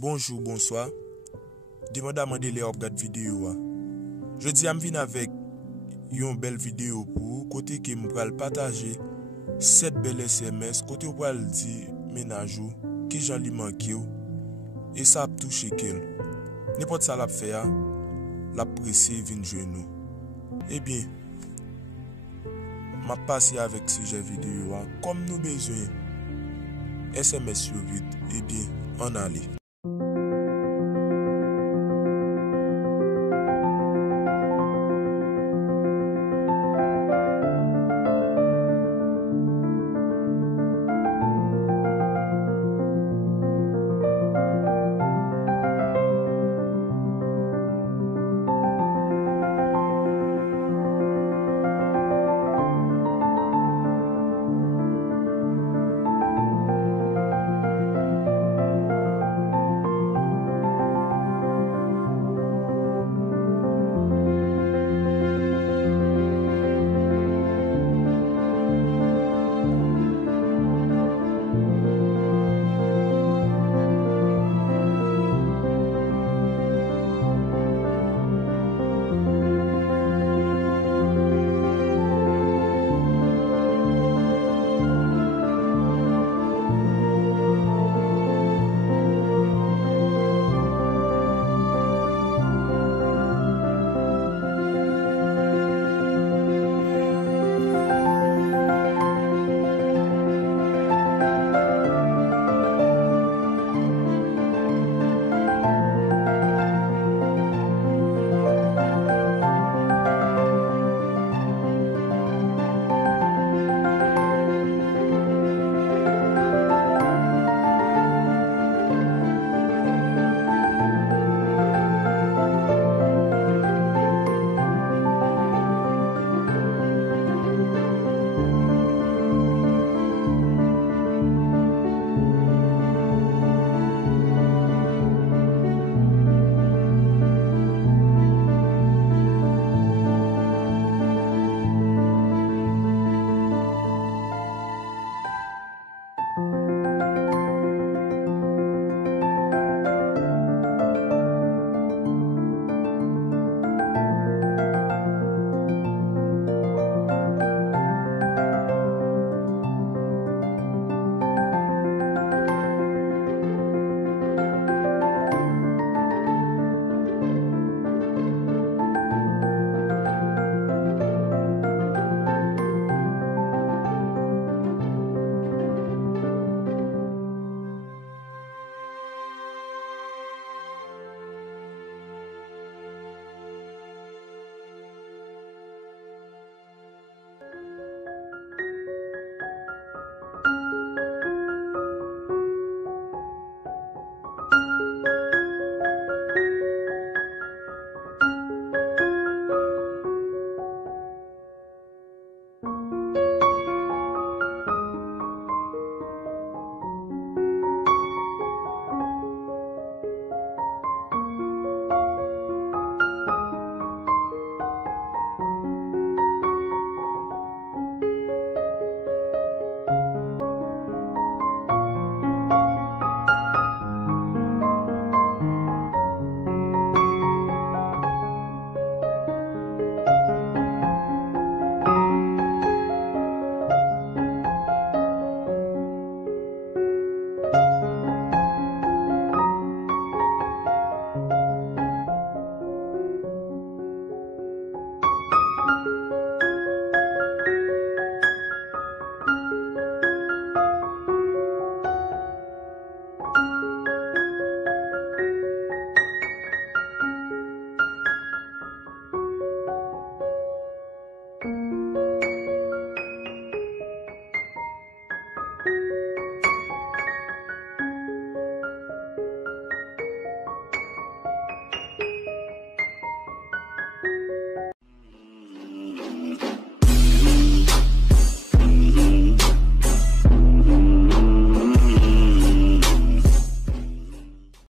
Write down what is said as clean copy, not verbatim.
Bonjour, bonsoir. Demande à les regarder vidéo. Je dis à me avec une belle vidéo pour côté qui me pral partager 7 belles SMS côté où pral dire ménage qui j'en li manqué et ça a touché quel. N'importe ça l'a fait la pressé vinn genou. Eh bien, m'a passé avec sujet vidéo comme nous besoin SMS sur vite. Eh bien, on allait.